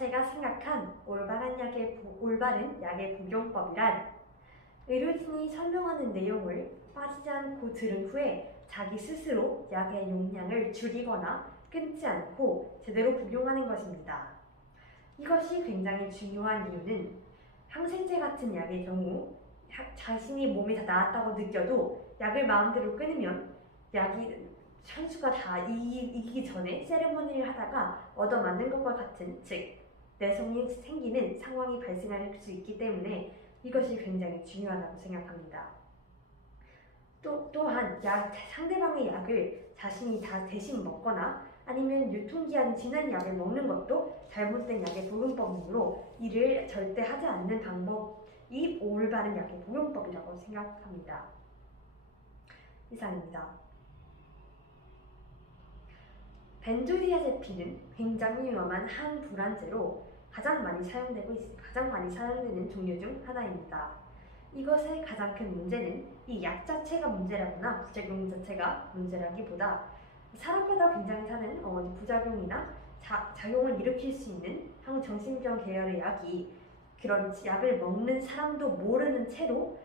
제가 생각한 올바른 약의 복용법이란 의료진이 설명하는 내용을 빠지지 않고 들은 후에 자기 스스로 약의 용량을 줄이거나 끊지 않고 제대로 복용하는 것입니다. 이것이 굉장히 중요한 이유는 항생제 같은 약의 경우 자신이 몸이 다 나았다고 느껴도 약을 마음대로 끊으면 약이 현수가 다 이기기 전에 세레머니를 하다가 얻어맞는 것과 같은, 즉 내성이 생기는 상황이 발생할 수 있기 때문에 이것이 굉장히 중요하다고 생각합니다. 또한 상대방의 약을 자신이 다 대신 먹거나 아니면 유통기한이 지난 약을 먹는 것도 잘못된 약의 복용법이므로 이를 절대 하지 않는 방법이 올바른 약의 복용법이라고 생각합니다. 이상입니다. 벤조디아제핀은 굉장히 위험한 항불안제로 가장 많이 사용되는 종류 중 하나입니다. 이것의 가장 큰 문제는 이 약 자체가 문제라거나 부작용 자체가 문제라기보다 사람마다 굉장히 다른 부작용이나 작용을 일으킬 수 있는 항정신병 계열의 약이 그런 약을 먹는 사람도 모르는 채로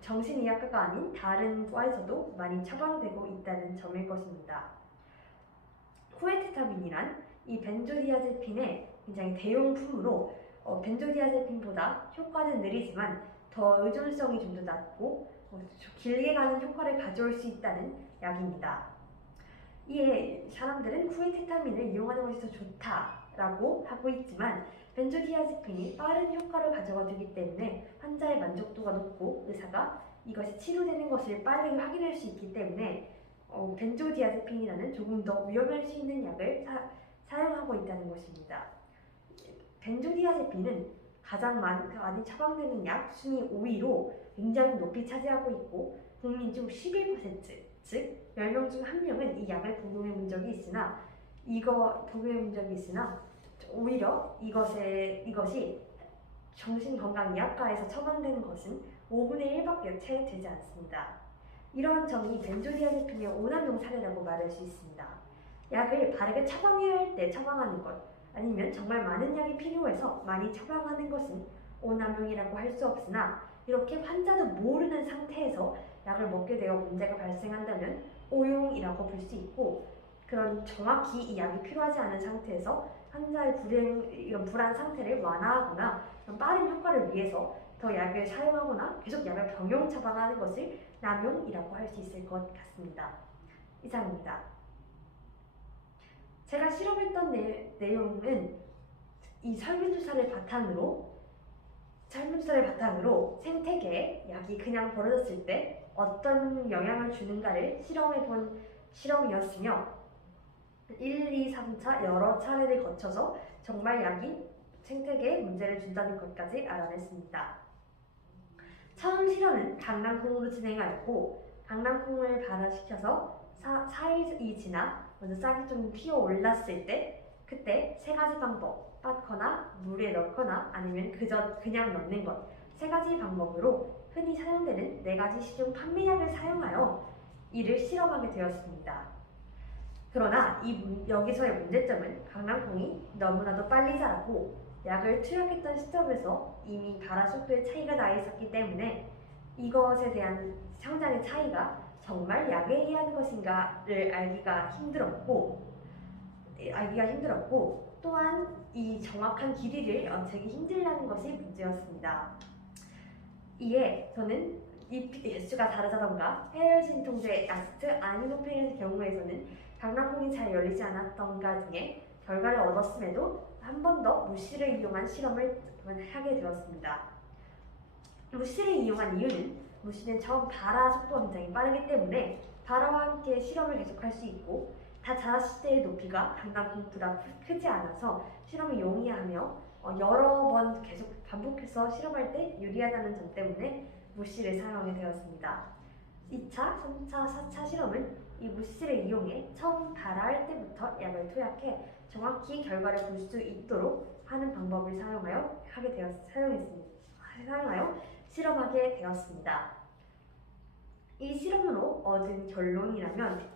정신의학과가 아닌 다른 과에서도 많이 처방되고 있다는 점일 것입니다. 쿠에테타빈이란 이 벤조디아제핀의 굉장히 대용품으로 벤조디아제핀보다 효과는 느리지만 더 의존성이 좀 더 낮고 길게 가는 효과를 가져올 수 있다는 약입니다. 이에 사람들은 쿠에테타민을 이용하는 것이 더 좋다라고 하고 있지만 벤조디아제핀이 빠른 효과를 가져가 주기 때문에 환자의 만족도가 높고 의사가 이것이 치료되는 것을 빨리 확인할 수 있기 때문에 벤조디아제핀이라는 조금 더 위험할 수 있는 약을 사용하고 있다는 것입니다. 벤조디아제핀은 가장 많이 처방되는 약 순위 5위로 굉장히 높이 차지하고 있고 국민 중 11%, 즉 10명 중 1명은 이 약을 복용해 본 적이 있으나 오히려 이것이 정신건강의학과에서 처방되는 것은 5분의 1밖에 채 되지 않습니다. 이러한 점이 벤조디아제핀의 오남용 사례라고 말할 수 있습니다. 약을 바르게 처방해야 할 때 처방하는 것, 아니면 정말 많은 약이 필요해서 많이 처방하는 것은 오남용이라고 할 수 없으나 이렇게 환자도 모르는 상태에서 약을 먹게 되어 문제가 발생한다면 오용이라고 볼 수 있고, 그런 정확히 이 약이 필요하지 않은 상태에서 환자의 이런 불안 상태를 완화하거나 빠른 효과를 위해서 더 약을 사용하거나 계속 약을 병용 처방하는 것을 남용이라고 할 수 있을 것 같습니다. 이상입니다. 제가 실험했던 내용은 이 설문조사를 바탕으로 생태계에 약이 그냥 버려졌을 때 어떤 영향을 주는가를 실험해본 실험이었으며 1, 2, 3차 여러 차례를 거쳐서 정말 약이 생태계에 문제를 준다는 것까지 알아냈습니다. 처음 실험은 강낭콩으로 진행하였고 강낭콩을 발화시켜서 4일이 지나 먼저 싹이 좀 피어올랐을 때 그때 세 가지 방법, 빻거나 물에 넣거나 아니면 그냥 넣는 것, 세 가지 방법으로 흔히 사용되는 4가지 시중 판매약을 사용하여 이를 실험하게 되었습니다. 그러나 여기서의 문제점은 강낭콩이 너무나도 빨리 자라고 약을 투약했던 시점에서 이미 발화 속도의 차이가 나 있었기 때문에 이것에 대한 성장의 차이가 정말 약에 의한 것인가를 알기가 힘들었고 또한 이 정확한 길이를 재기 힘들다는 것이 문제였습니다. 이에 저는 이 개수가 다르다던가 폐혈진통제 아스트 아미노펜의 경우에서는 강낭콩이 잘 열리지 않았던가 등의 결과를 얻었음에도 한 번 더 무씨를 이용한 실험을 하게 되었습니다. 무씨를 이용한 이유는 무씨는 처음 발화 속도가 굉장히 빠르기 때문에 발화와 함께 실험을 계속할 수 있고 다 자랐을 때의 높이가 강낭콩보다 크지 않아서 실험이 용이하며 여러 번 계속 반복해서 실험할 때 유리하다는 점 때문에 무씨를 사용하게 되었습니다. 2차, 3차, 4차 실험은 이 무씨를 이용해 처음 발화할 때부터 약을 투약해 정확히 결과를 볼 수 있도록 하는 방법을 사용하여 실험하게 되었습니다. 이 실험으로 얻은 결론이라면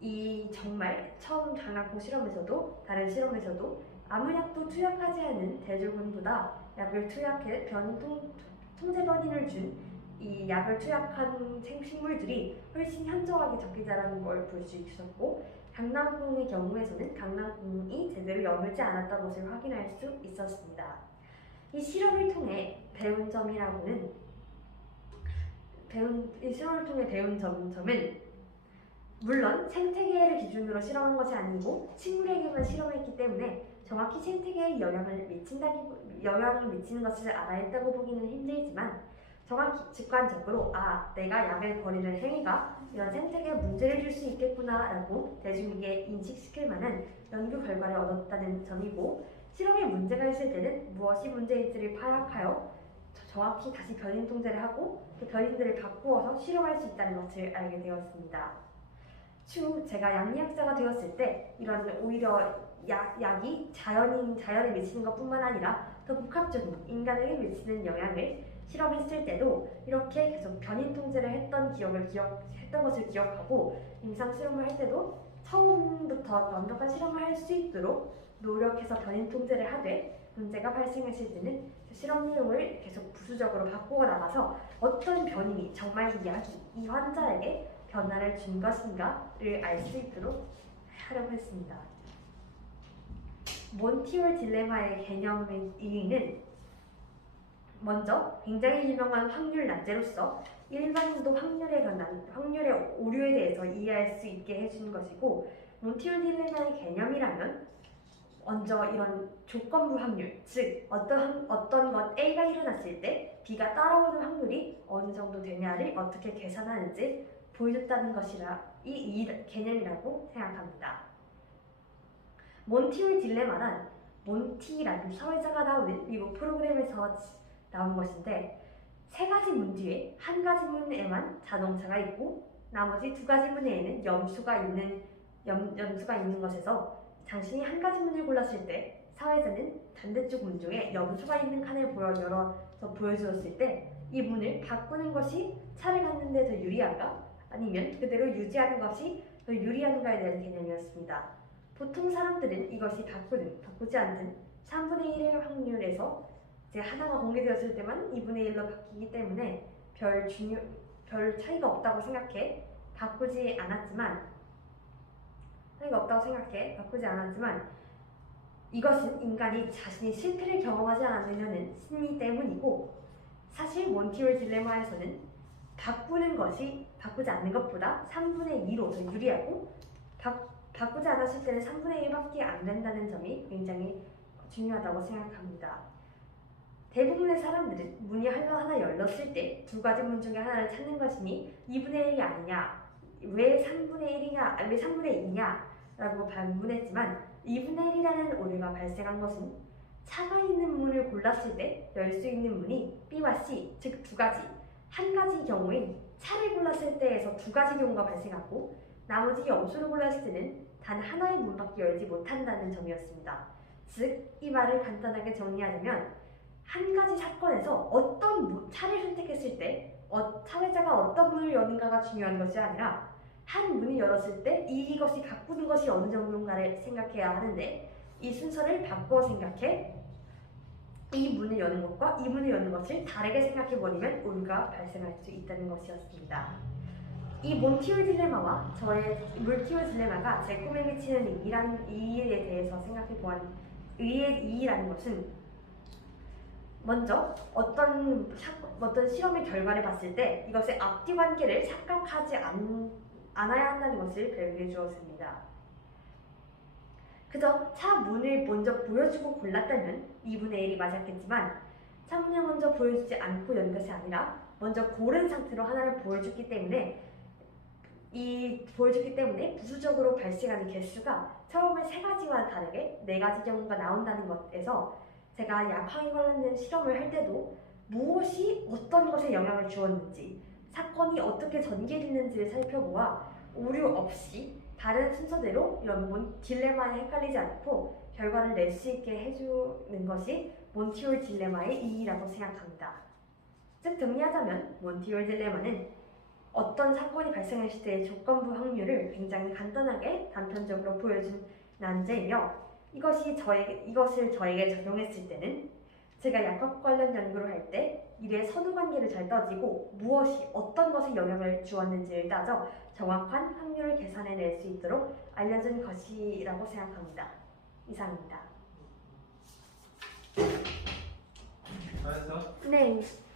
이 정말 처음 강낭콩 실험에서도 다른 실험에서도 아무 약도 투약하지 않은 대조군보다 약을 투약해 통제 변이를 준 이 약을 투약한 생식물들이 훨씬 현저하게 적게 자라는 걸 볼 수 있었고, 강낭콩의 경우에서는 강낭콩이 제대로 여물지 않았던 것을 확인할 수 있었습니다. 이 실험을 통해 배운 점은 물론 생태계를 기준으로 실험한 것이 아니고 식물에게만 실험했기 때문에 정확히 생태계에 영향을 미치는 것을 알아야 했다고 보기는 힘들지만, 정확히 직관적으로 내가 약을 버리는 행위가 이런 생태계에 문제를 줄 수 있겠구나 라고 대중에게 인식시킬 만한 연구 결과를 얻었다는 점이고, 실험에 문제가 있을 때는 무엇이 문제인지를 파악하여 정확히 다시 변인 통제를 하고 그 변인들을 바꾸어서 실험할 수 있다는 것을 알게 되었습니다. 추후 제가 양리학자가 되었을 때 이런 오히려 약이 자연에 미치는 것뿐만 아니라 더 복합적인 인간에게 미치는 영향을 실험했을 때도 이렇게 계속 변인 통제를 했던 것을 기억하고, 임상 실험을 할 때도 처음부터 완벽한 실험을 할 수 있도록 노력해서 변인 통제를 하되, 문제가 발생했을 때는 실험 내용을 계속 부수적으로 바꾸어 나가서 어떤 변인이 정말 이 약이 이 환자에게 변화를 준 것인가를 알 수 있도록 하려고 했습니다. 몬티올 딜레마의 개념의 의의는 먼저 굉장히 유명한 확률 난제로서 일반인도 확률의 오류에 대해서 이해할 수 있게 해주는 것이고, 몬티올 딜레마의 개념이라면 먼저 이런 조건부 확률, 즉 어떤 것 A가 일어났을 때 B가 따라오는 확률이 어느 정도 되냐를 어떻게 계산하는지 보여줬다는 것이라 이 개념이라고 생각합니다. 몬티올 딜레마란 몬티라는 사회자가 나오는 미국 프로그램에서 나온 것인데, 세 가지 문 뒤에 한 가지 문에만 자동차가 있고 나머지 두 가지 문에는 염수가 있는 것에서 당신이 한 가지 문을 골랐을 때 사회자는 반대쪽 문 중에 염수가 있는 칸을 열어서 보여주었을 때 이 문을 바꾸는 것이 차를 갖는 데 더 유리한가 아니면 그대로 유지하는 것이 더 유리한가에 대한 개념이었습니다. 보통 사람들은 이것이 바꾸지 않든 3분의 1의 확률에서 하나가 공개되었을 때만 2분의 1로 바뀌기 때문에 별 차이가 없다고 생각해 바꾸지 않았지만 이것은 인간이 자신이 실패를 경험하지 않으려는 심리 때문이고, 사실 몬티올 딜레마에서는 바꾸는 것이 바꾸지 않는 것보다 3분의 2로 더 유리하고, 바꾸지 않았을 때는 3분의 1밖에 안 된다는 점이 굉장히 중요하다고 생각합니다. 대부분의 사람들은 문이 하나 열렸을 때 두 가지 문 중에 하나를 찾는 것이니 2분의 1이 아니냐, 왜 3분의 2냐 라고 반문했지만, 2분의 1이라는 오류가 발생한 것은 차가 있는 문을 골랐을 때 열 수 있는 문이 B와 C, 즉 두 가지, 한 가지 경우인 차를 골랐을 때에서 두 가지 경우가 발생하고 나머지 염소를 골랐을 때는 단 하나의 문밖에 열지 못한다는 점이었습니다. 즉, 이 말을 간단하게 정리하자면 한 가지 사건에서 어떤 차를 선택했을 때 사회자가 어떤 문을 여는가가 중요한 것이 아니라 한 문을 열었을 때 이것이 바꾸는 것이 어느 정도인가를 생각해야 하는데, 이 순서를 바꿔 생각해 이 문을 여는 것과 이 문을 여는 것을 다르게 생각해버리면 오류가 발생할 수 있다는 것이었습니다. 이 몬티올 딜레마와 저의 물티올 딜레마가 제 꿈에 미치는 의의에 대해서 생각해보았 의의의 의의라는 것은, 먼저 어떤 실험의 결과를 봤을 때 이것의 앞뒤 관계를 착각하지 않아야 한다는 것을 배우게 주었습니다. 그저 차 문을 먼저 보여주고 골랐다면 2분의 1이 맞았겠지만, 차 문을 먼저 보여주지 않고 연 것이 아니라 먼저 고른 상태로 하나를 보여줬기 때문에 부수적으로 발생하는 개수가 처음에 세 가지와 다르게 네 가지 경우가 나온다는 것에서, 제가 약황에 관련된 실험을 할 때도 무엇이 어떤 것에 영향을 주었는지, 사건이 어떻게 전개됐는지를 살펴보아 오류 없이 다른 순서대로 이런 딜레마에 헷갈리지 않고 결과를 낼 수 있게 해주는 것이 몬티올 딜레마의 의의라고 생각합니다. 즉, 정리하자면 몬티올 딜레마는 어떤 사건이 발생했을 때의 조건부 확률을 굉장히 간단하게 단편적으로 보여준 난제이며 이것을 저에게 적용했을 때는 제가 약학 관련 연구를 할 때 일의 선후관계를 잘 따지고 무엇이 어떤 것에 영향을 주었는지를 따져 정확한 확률을 계산해낼 수 있도록 알려준 것이라고 생각합니다. 이상입니다. 잘했어. 네.